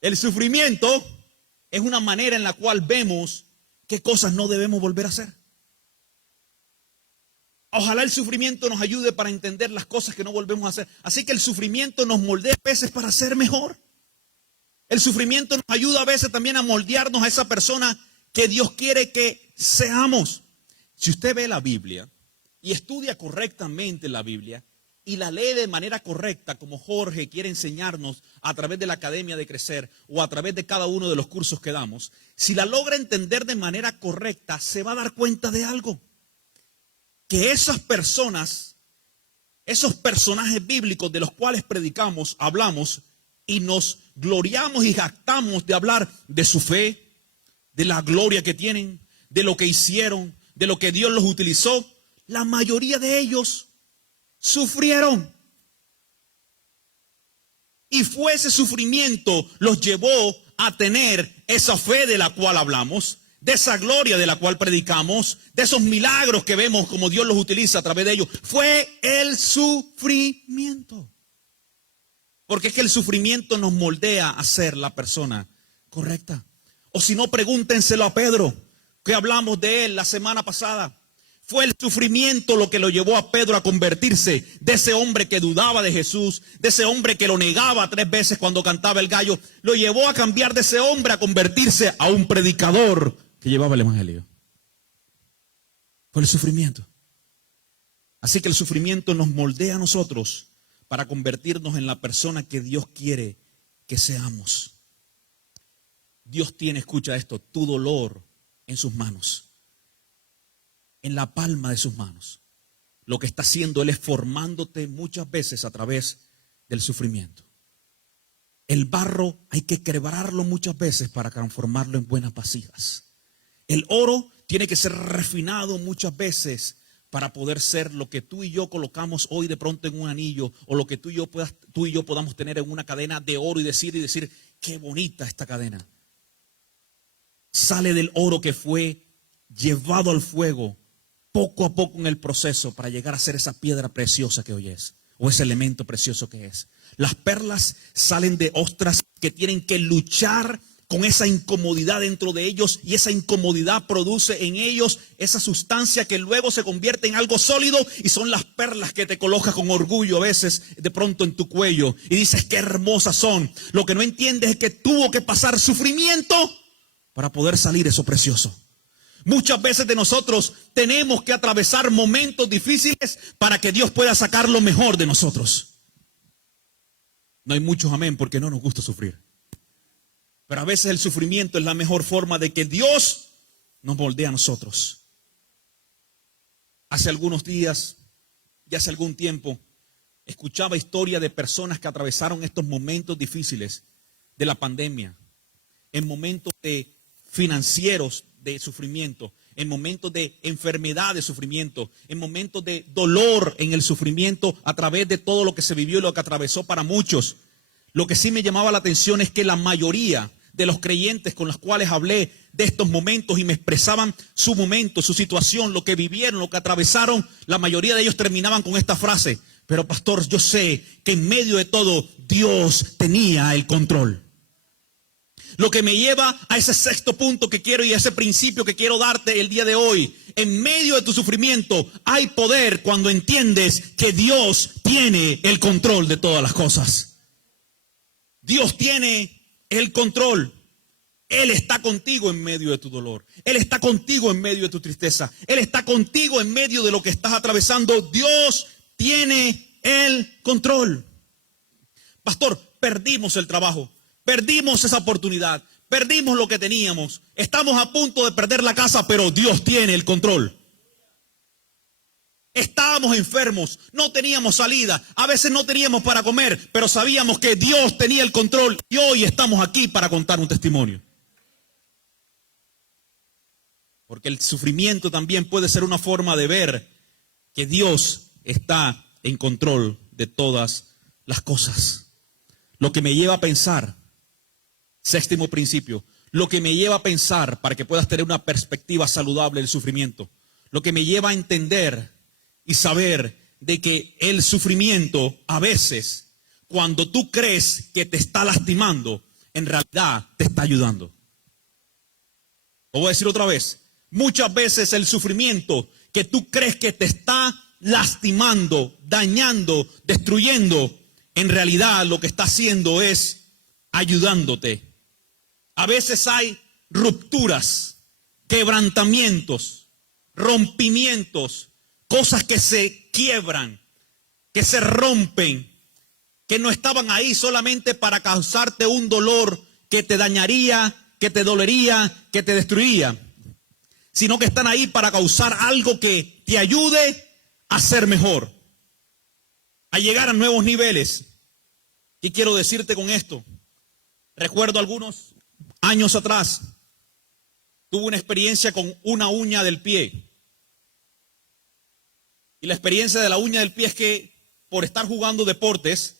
El sufrimiento es una manera en la cual vemos qué cosas no debemos volver a hacer. Ojalá el sufrimiento nos ayude para entender las cosas que no volvemos a hacer. Así que el sufrimiento nos moldea a veces para ser mejor. El sufrimiento nos ayuda a veces también a moldearnos a esa persona que Dios quiere que seamos. Si usted ve la Biblia y estudia correctamente la Biblia y la lee de manera correcta, como Jorge quiere enseñarnos a través de la Academia de Crecer o a través de cada uno de los cursos que damos, si la logra entender de manera correcta, se va a dar cuenta de algo. Que esas personas, esos personajes bíblicos de los cuales predicamos, hablamos y nos gloriamos y jactamos de hablar de su fe, de la gloria que tienen, de lo que hicieron, de lo que Dios los utilizó, la mayoría de ellos sufrieron. Y fue ese sufrimiento los llevó a tener esa fe de la cual hablamos, de esa gloria de la cual predicamos, de esos milagros que vemos como Dios los utiliza a través de ellos. Fue el sufrimiento. Porque es que el sufrimiento nos moldea a ser la persona correcta. O si no, pregúntenselo a Pedro, que hablamos de él la semana pasada. Fue el sufrimiento lo que lo llevó a Pedro a convertirse de ese hombre que dudaba de Jesús, de ese hombre que lo negaba 3 veces cuando cantaba el gallo. Lo llevó a cambiar de ese hombre a convertirse a un predicador que llevaba el evangelio. Por el sufrimiento. Así que el sufrimiento nos moldea a nosotros para convertirnos en la persona que Dios quiere que seamos. Dios tiene, escucha esto, tu dolor en sus manos, en la palma de sus manos. Lo que está haciendo Él es formándote muchas veces a través del sufrimiento. El barro hay que quebrarlo muchas veces para transformarlo en buenas vasijas. El oro tiene que ser refinado muchas veces para poder ser lo que tú y yo colocamos hoy de pronto en un anillo, o lo que tú y yo podamos tener en una cadena de oro y decir, qué bonita esta cadena. Sale del oro que fue llevado al fuego poco a poco en el proceso para llegar a ser esa piedra preciosa que hoy es, o ese elemento precioso que es. Las perlas salen de ostras que tienen que luchar con esa incomodidad dentro de ellos, y esa incomodidad produce en ellos esa sustancia que luego se convierte en algo sólido, y son las perlas que te colocas con orgullo a veces de pronto en tu cuello y dices qué hermosas son. Lo que no entiendes es que tuvo que pasar sufrimiento para poder salir eso precioso. Muchas veces de nosotros tenemos que atravesar momentos difíciles para que Dios pueda sacar lo mejor de nosotros. No hay muchos amén porque no nos gusta sufrir. Pero a veces el sufrimiento es la mejor forma de que Dios nos moldee a nosotros. Hace algunos días y hace algún tiempo escuchaba historias de personas que atravesaron estos momentos difíciles de la pandemia, en momentos financieros de sufrimiento, en momentos de enfermedad de sufrimiento, en momentos de dolor en el sufrimiento a través de todo lo que se vivió y lo que atravesó para muchos. Lo que sí me llamaba la atención es que la mayoría de los creyentes con los cuales hablé de estos momentos y me expresaban su momento, su situación, lo que vivieron, lo que atravesaron, la mayoría de ellos terminaban con esta frase: pero pastor, yo sé que en medio de todo Dios tenía el control. Lo que me lleva a ese sexto punto que quiero y a ese principio que quiero darte el día de hoy. En medio de tu sufrimiento hay poder cuando entiendes que Dios tiene el control de todas las cosas. Dios tiene el control. Él está contigo en medio de tu dolor. Él está contigo en medio de tu tristeza. Él está contigo en medio de lo que estás atravesando. Dios tiene el control. Pastor, perdimos el trabajo. Perdimos esa oportunidad, perdimos lo que teníamos, estamos a punto de perder la casa, pero Dios tiene el control. Estábamos enfermos, no teníamos salida, a veces no teníamos para comer, pero sabíamos que Dios tenía el control y hoy estamos aquí para contar un testimonio. Porque el sufrimiento también puede ser una forma de ver que Dios está en control de todas las cosas. Lo que me lleva a pensar, séptimo principio, lo que me lleva a pensar para que puedas tener una perspectiva saludable del sufrimiento, lo que me lleva a entender y saber de que el sufrimiento a veces, cuando tú crees que te está lastimando, en realidad te está ayudando. Lo voy a decir otra vez, muchas veces el sufrimiento que tú crees que te está lastimando, dañando, destruyendo, en realidad lo que está haciendo es ayudándote. A veces hay rupturas, quebrantamientos, rompimientos, cosas que se quiebran, que se rompen, que no estaban ahí solamente para causarte un dolor que te dañaría, que te dolería, que te destruiría, sino que están ahí para causar algo que te ayude a ser mejor, a llegar a nuevos niveles. ¿Qué quiero decirte con esto? Recuerdo algunos años atrás, tuve una experiencia con una uña del pie. Y la experiencia de la uña del pie es que por estar jugando deportes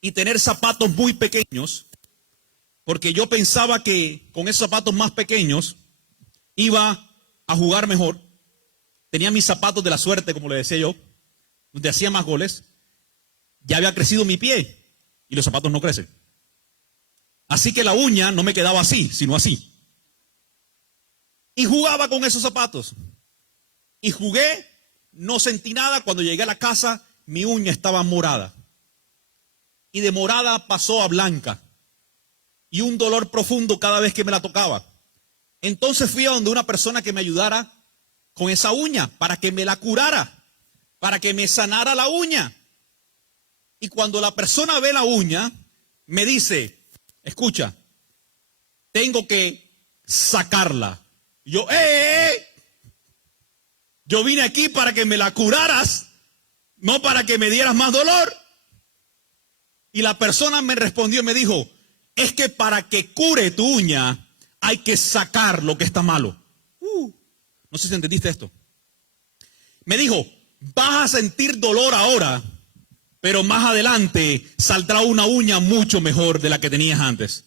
y tener zapatos muy pequeños, porque yo pensaba que con esos zapatos más pequeños iba a jugar mejor. Tenía mis zapatos de la suerte, como le decía yo, donde hacía más goles. Ya había crecido mi pie y los zapatos no crecen. Así que la uña no me quedaba así, sino así. Y jugaba con esos zapatos. Y jugué, no sentí nada. Cuando llegué a la casa, mi uña estaba morada. Y de morada pasó a blanca. Y un dolor profundo cada vez que me la tocaba. Entonces fui a donde una persona que me ayudara con esa uña para que me la curara, para que me sanara la uña. Y cuando la persona ve la uña, me dice, escucha, tengo que sacarla. Yo, yo vine aquí para que me la curaras, no para que me dieras más dolor. Y la persona me respondió y me dijo, es que para que cure tu uña hay que sacar lo que está malo. No sé si entendiste esto. Me dijo, vas a sentir dolor ahora, pero más adelante saldrá una uña mucho mejor de la que tenías antes.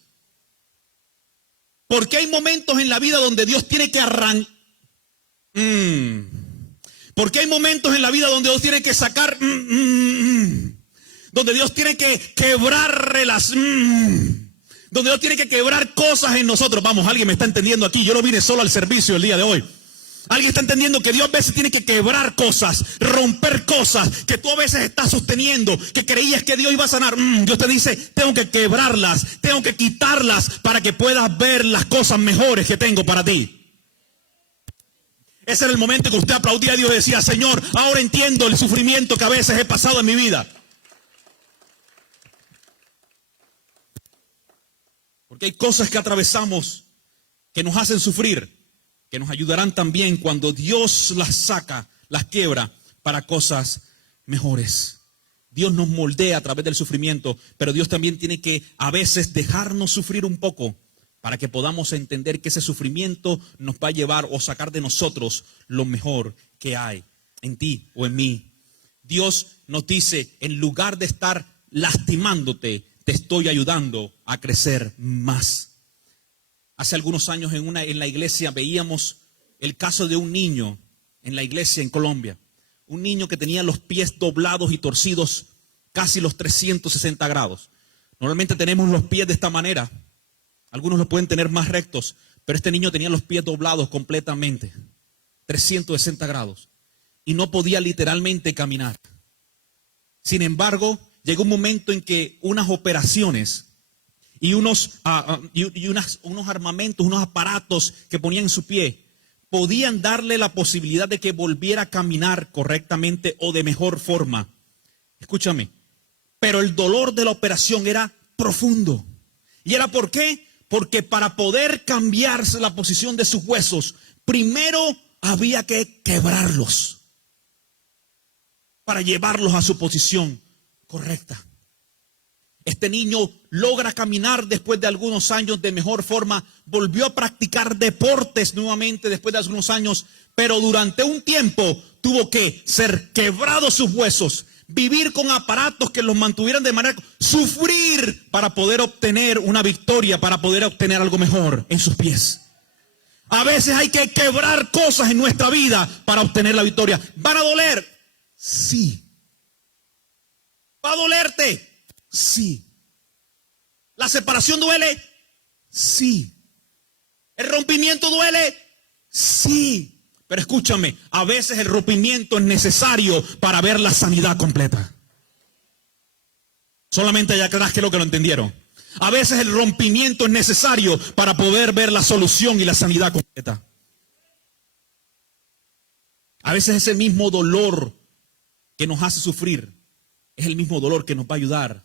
Porque hay momentos en la vida donde Dios tiene que arrancar. Porque hay momentos en la vida donde Dios tiene que sacar. Donde Dios tiene que quebrar relaciones. Donde Dios tiene que quebrar cosas en nosotros. Vamos, alguien me está entendiendo aquí. Yo no vine solo al servicio el día de hoy. Alguien está entendiendo que Dios a veces tiene que quebrar cosas, romper cosas que tú a veces estás sosteniendo, que creías que Dios iba a sanar. Dios te dice, tengo que quebrarlas, tengo que quitarlas para que puedas ver las cosas mejores que tengo para ti. Ese era el momento que usted aplaudía a Dios y decía, Señor, ahora entiendo el sufrimiento que a veces he pasado en mi vida. Porque hay cosas que atravesamos que nos hacen sufrir, que nos ayudarán también cuando Dios las saca, las quiebra para cosas mejores. Dios nos moldea a través del sufrimiento, pero Dios también tiene que a veces dejarnos sufrir un poco para que podamos entender que ese sufrimiento nos va a llevar o sacar de nosotros lo mejor que hay en ti o en mí. Dios nos dice, en lugar de estar lastimándote, te estoy ayudando a crecer más. Hace algunos años en la iglesia veíamos el caso de un niño en la iglesia en Colombia. Un niño que tenía los pies doblados y torcidos casi los 360 grados. Normalmente tenemos los pies de esta manera. Algunos los pueden tener más rectos, pero este niño tenía los pies doblados completamente, 360 grados. Y no podía literalmente caminar. Sin embargo, llegó un momento en que unas operaciones y unos armamentos, unos aparatos que ponían en su pie, podían darle la posibilidad de que volviera a caminar correctamente o de mejor forma. Escúchame, pero el dolor de la operación era profundo. ¿Y era por qué? Porque para poder cambiarse la posición de sus huesos, primero había que quebrarlos para llevarlos a su posición correcta. Este niño logra caminar después de algunos años de mejor forma, volvió a practicar deportes nuevamente después de algunos años, pero durante un tiempo tuvo que ser quebrados sus huesos, vivir con aparatos que los mantuvieran de manera, sufrir para poder obtener una victoria, para poder obtener algo mejor en sus pies. A veces hay que quebrar cosas en nuestra vida para obtener la victoria. ¿Van a doler? Sí. ¿Va a dolerte? Sí. ¿La separación duele? Sí. ¿El rompimiento duele? Sí. Pero escúchame, a veces el rompimiento es necesario para ver la sanidad completa. Solamente allá atrás que lo entendieron. A veces el rompimiento es necesario para poder ver la solución y la sanidad completa. A veces ese mismo dolor que nos hace sufrir es el mismo dolor que nos va a ayudar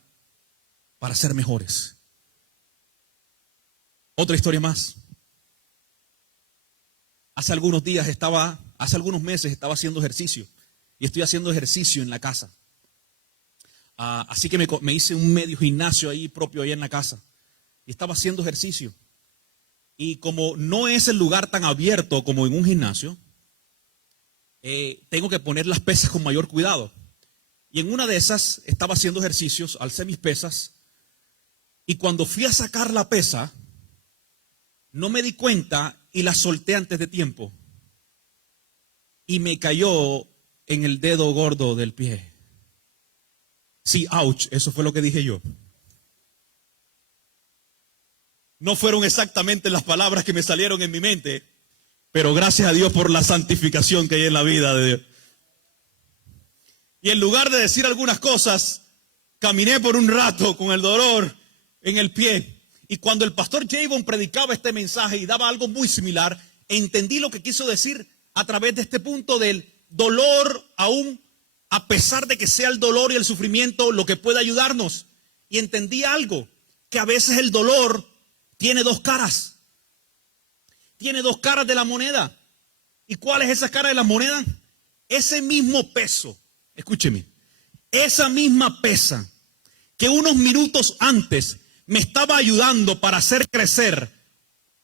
para ser mejores. Otra historia más. Hace algunos meses estaba haciendo ejercicio. Y estoy haciendo ejercicio en la casa. Así que me hice un medio gimnasio ahí propio, ahí en la casa. Y estaba haciendo ejercicio. Y como no es el lugar tan abierto como en un gimnasio, tengo que poner las pesas con mayor cuidado. Y en una de esas estaba haciendo ejercicios, alcé mis pesas. Y cuando fui a sacar la pesa, no me di cuenta y la solté antes de tiempo. Y me cayó en el dedo gordo del pie. Sí, ouch, eso fue lo que dije yo. No fueron exactamente las palabras que me salieron en mi mente, pero gracias a Dios por la santificación que hay en la vida de Dios. Y en lugar de decir algunas cosas, caminé por un rato con el dolor en el pie. Y cuando el pastor Javon predicaba este mensaje y daba algo muy similar, entendí lo que quiso decir a través de este punto del dolor, aún a pesar de que sea el dolor y el sufrimiento lo que puede ayudarnos. Y entendí algo, que a veces el dolor tiene dos caras. Tiene dos caras de la moneda. ¿Y cuál es esa cara de la moneda? Ese mismo peso, escúcheme, esa misma pesa que unos minutos antes me estaba ayudando para hacer crecer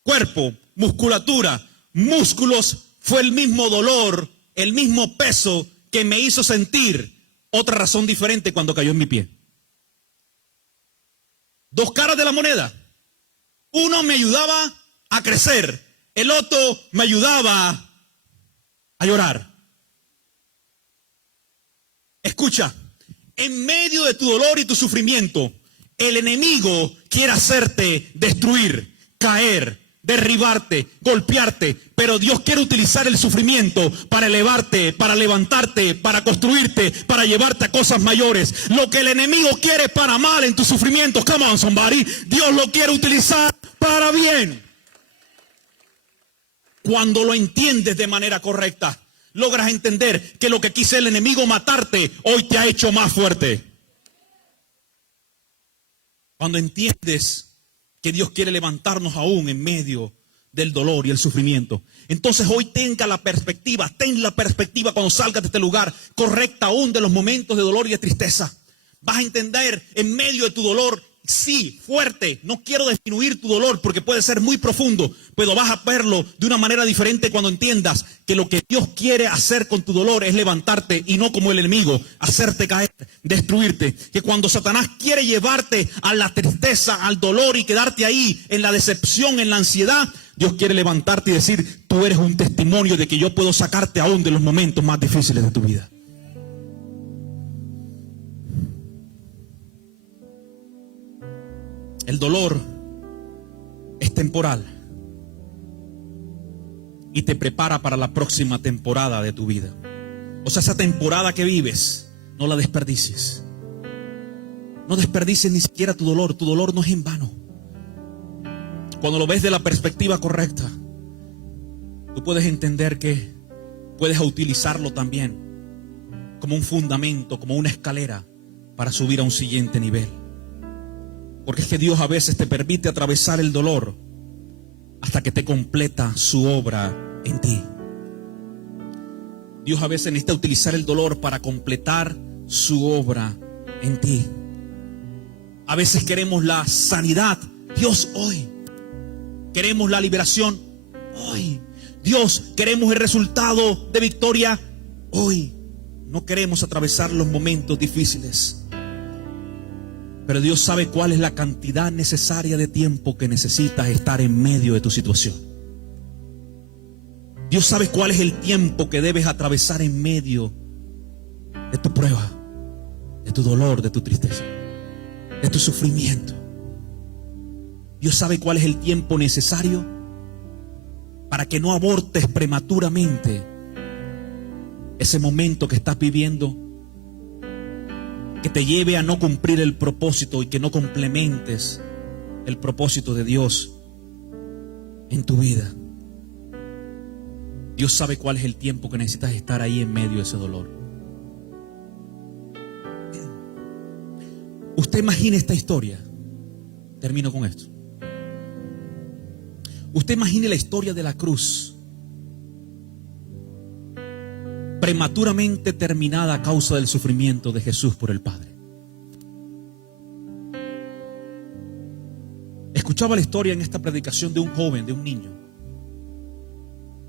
cuerpo, musculatura, músculos, fue el mismo dolor, el mismo peso que me hizo sentir otra razón diferente cuando cayó en mi pie. Dos caras de la moneda. Uno me ayudaba a crecer, el otro me ayudaba a llorar. Escucha, en medio de tu dolor y tu sufrimiento, el enemigo quiere hacerte destruir, caer, derribarte, golpearte, pero Dios quiere utilizar el sufrimiento para elevarte, para levantarte, para construirte, para llevarte a cosas mayores. Lo que el enemigo quiere para mal en tu sufrimiento, come on somebody, Dios lo quiere utilizar para bien. Cuando lo entiendes de manera correcta, logras entender que lo que quiso el enemigo matarte, hoy te ha hecho más fuerte. Cuando entiendes que Dios quiere levantarnos aún en medio del dolor y el sufrimiento, entonces hoy ten la perspectiva cuando salgas de este lugar correcta aún de los momentos de dolor y de tristeza. Vas a entender en medio de tu dolor, sí, fuerte, no quiero disminuir tu dolor porque puede ser muy profundo, pero vas a verlo de una manera diferente cuando entiendas que lo que Dios quiere hacer con tu dolor es levantarte y no como el enemigo, hacerte caer, destruirte. Que cuando Satanás quiere llevarte a la tristeza, al dolor y quedarte ahí en la decepción, en la ansiedad, Dios quiere levantarte y decir, tú eres un testimonio de que yo puedo sacarte aún de los momentos más difíciles de tu vida. El dolor es temporal y te prepara para la próxima temporada de tu vida. O sea, esa temporada que vives, no la desperdicies. No desperdicies ni siquiera tu dolor. Tu dolor no es en vano. Cuando lo ves de la perspectiva correcta, tú puedes entender que puedes utilizarlo también como un fundamento, como una escalera para subir a un siguiente nivel. Porque es que Dios a veces te permite atravesar el dolor hasta que te completa su obra en ti. Dios a veces necesita utilizar el dolor para completar su obra en ti. A veces queremos la sanidad, Dios, hoy. Queremos la liberación, hoy. Dios, queremos el resultado de victoria, hoy. No queremos atravesar los momentos difíciles. Pero Dios sabe cuál es la cantidad necesaria de tiempo que necesitas estar en medio de tu situación. Dios sabe cuál es el tiempo que debes atravesar en medio de tu prueba, de tu dolor, de tu tristeza, de tu sufrimiento. Dios sabe cuál es el tiempo necesario para que no abortes prematuramente ese momento que estás viviendo, que te lleve a no cumplir el propósito y que no complementes el propósito de Dios en tu vida. Dios sabe cuál es el tiempo que necesitas estar ahí en medio de ese dolor. Usted imagine esta historia. Termino con esto. Usted imagine la historia de la cruz, prematuramente terminada a causa del sufrimiento de Jesús por el Padre. Escuchaba la historia en esta predicación de un joven, de un niño,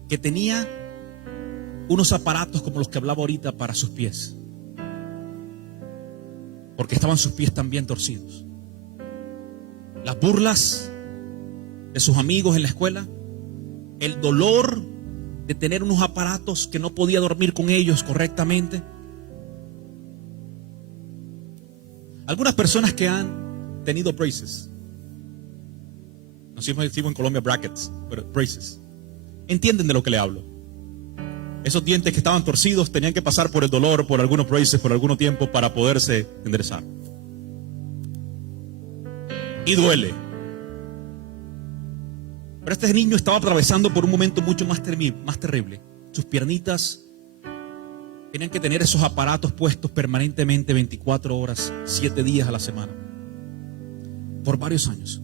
que tenía unos aparatos como los que hablaba ahorita para sus pies, porque estaban sus pies también torcidos. Las burlas de sus amigos en la escuela, el dolor de tener unos aparatos que no podía dormir con ellos correctamente. Algunas personas que han tenido braces, nosotros decimos en Colombia brackets, pero braces, entienden de lo que le hablo. Esos dientes que estaban torcidos tenían que pasar por el dolor, por algunos braces, por algún tiempo para poderse enderezar. Y duele. Pero este niño estaba atravesando por un momento mucho más terrible. sus piernitas tenían que tener esos aparatos puestos permanentemente 24 horas, 7 días a la semana, por varios años.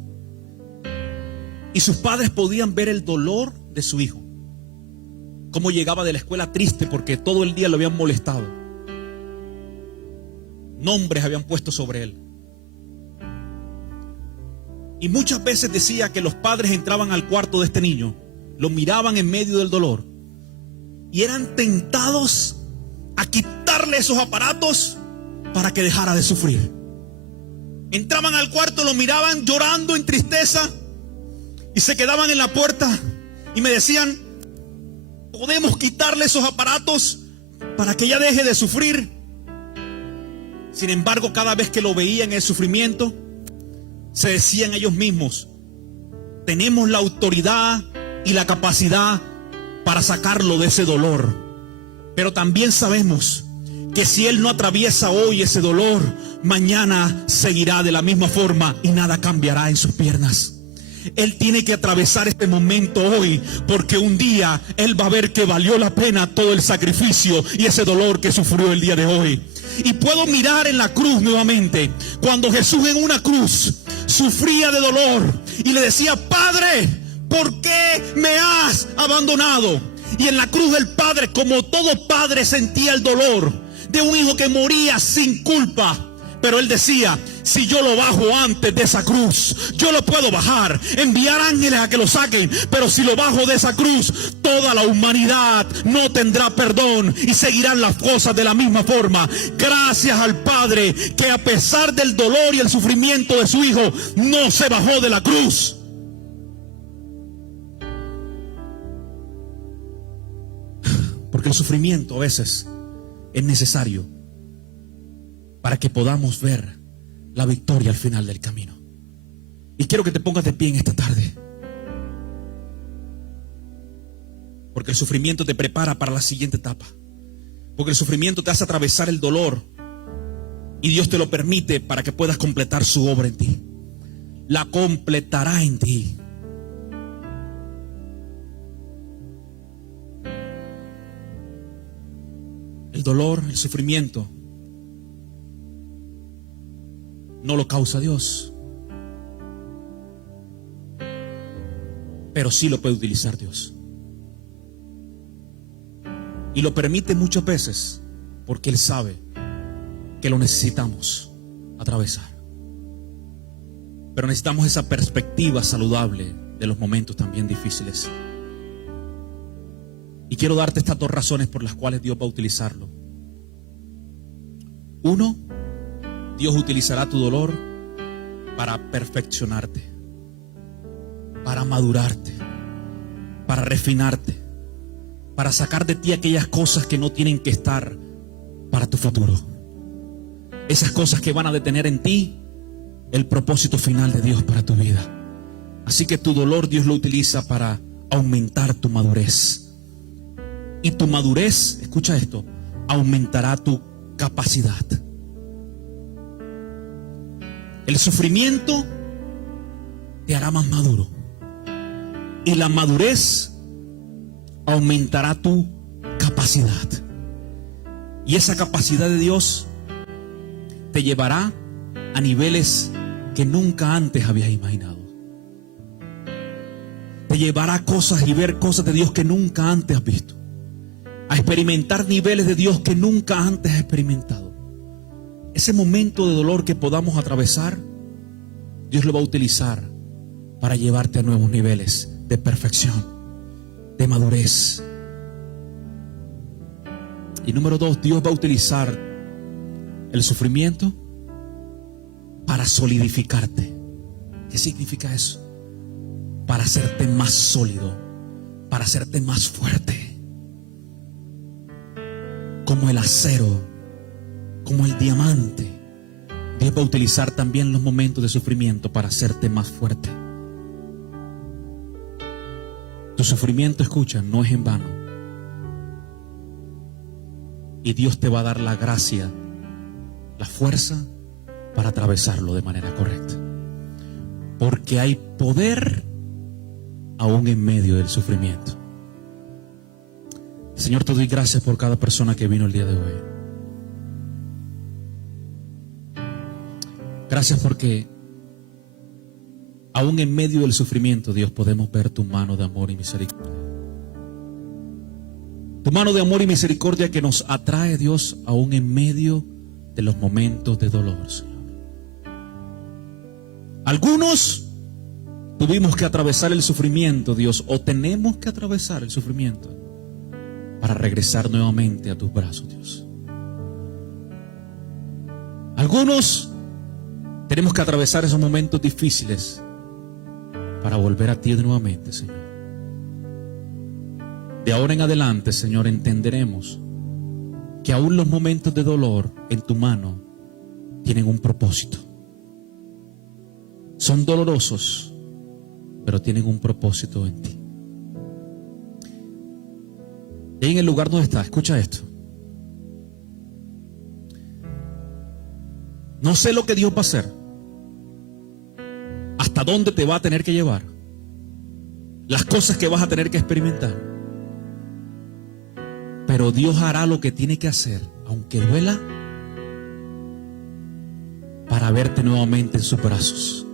Y sus padres podían ver el dolor de su hijo, cómo llegaba de la escuela triste porque todo el día lo habían molestado, nombres habían puesto sobre él. Y muchas veces decía que los padres entraban al cuarto de este niño, lo miraban en medio del dolor y eran tentados a quitarle esos aparatos para que dejara de sufrir. Entraban al cuarto, lo miraban llorando en tristeza y se quedaban en la puerta y me decían: ¿podemos quitarle esos aparatos para que ya deje de sufrir? Sin embargo, cada vez que lo veían en el sufrimiento, se decían ellos mismos: tenemos la autoridad y la capacidad para sacarlo de ese dolor. Pero también sabemos que si él no atraviesa hoy ese dolor, mañana seguirá de la misma forma y nada cambiará en sus piernas. Él tiene que atravesar este momento hoy, porque un día él va a ver que valió la pena todo el sacrificio y ese dolor que sufrió el día de hoy. Y puedo mirar en la cruz nuevamente, cuando Jesús en una cruz sufría de dolor y le decía: Padre, ¿por qué me has abandonado? Y en la cruz del Padre, como todo padre, sentía el dolor de un hijo que moría sin culpa. Pero él decía: si yo lo bajo antes de esa cruz, yo lo puedo bajar, enviar ángeles a que lo saquen, pero si lo bajo de esa cruz, toda la humanidad no tendrá perdón y seguirán las cosas de la misma forma. Gracias al Padre que a pesar del dolor y el sufrimiento de su hijo, no se bajó de la cruz. Porque el sufrimiento a veces es necesario para que podamos ver la victoria al final del camino. Y quiero que te pongas de pie en esta tarde, porque el sufrimiento te prepara para la siguiente etapa. Porque el sufrimiento te hace atravesar el dolor y Dios te lo permite para que puedas completar su obra en ti. La completará en ti. El dolor, el sufrimiento no lo causa Dios, pero sí lo puede utilizar Dios. Y lo permite muchas veces porque Él sabe que lo necesitamos atravesar. Pero necesitamos esa perspectiva saludable de los momentos también difíciles. Y quiero darte estas 2 razones por las cuales Dios va a utilizarlo. 1, Dios utilizará tu dolor para perfeccionarte, para madurarte, para refinarte, para sacar de ti aquellas cosas que no tienen que estar para tu futuro. Esas cosas que van a detener en ti el propósito final de Dios para tu vida. Así que tu dolor Dios lo utiliza para aumentar tu madurez. Y tu madurez, escucha esto, aumentará tu capacidad. El sufrimiento te hará más maduro. Y la madurez aumentará tu capacidad. Y esa capacidad de Dios te llevará a niveles que nunca antes habías imaginado. Te llevará a cosas y ver cosas de Dios que nunca antes has visto. A experimentar niveles de Dios que nunca antes has experimentado. Ese momento de dolor que podamos atravesar, Dios lo va a utilizar para llevarte a nuevos niveles de perfección, de madurez. Y número 2, Dios va a utilizar el sufrimiento para solidificarte. ¿Qué significa eso? Para hacerte más sólido, para hacerte más fuerte. Como el acero, como el diamante. Dios va a utilizar también los momentos de sufrimiento para hacerte más fuerte. Tu sufrimiento, escucha, no es en vano. Y Dios te va a dar la gracia, la fuerza para atravesarlo de manera correcta. Porque hay poder aún en medio del sufrimiento. Señor, te doy gracias por cada persona que vino el día de hoy. Gracias porque aún en medio del sufrimiento, Dios, podemos ver tu mano de amor y misericordia. Tu mano de amor y misericordia que nos atrae, Dios, aún en medio de los momentos de dolor, Señor. Algunos tuvimos que atravesar el sufrimiento, Dios, o tenemos que atravesar el sufrimiento para regresar nuevamente a tus brazos, Dios. Algunos tenemos que atravesar esos momentos difíciles para volver a ti nuevamente, Señor. De ahora en adelante, Señor, entenderemos que aún los momentos de dolor en tu mano tienen un propósito. Son dolorosos, pero tienen un propósito en ti. Y en el lugar donde estás, escucha esto. No sé lo que Dios va a hacer, hasta dónde te va a tener que llevar, las cosas que vas a tener que experimentar. Pero Dios hará lo que tiene que hacer, aunque duela, para verte nuevamente en sus brazos.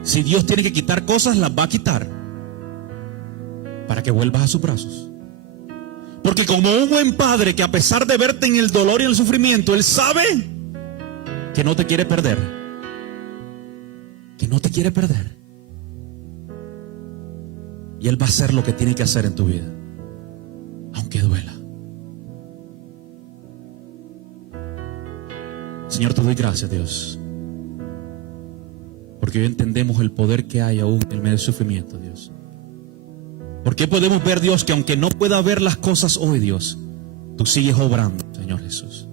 Si Dios tiene que quitar cosas, las va a quitar para que vuelvas a sus brazos. Porque como un buen padre que a pesar de verte en el dolor y el sufrimiento, Él sabe que no te quiere perder. Que no te quiere perder. Y Él va a hacer lo que tiene que hacer en tu vida, aunque duela. Señor, te doy gracias, Dios, porque hoy entendemos el poder que hay aún en medio del sufrimiento, Dios. Porque podemos ver, Dios, que aunque no pueda ver las cosas hoy, Dios, tú sigues obrando, Señor Jesús.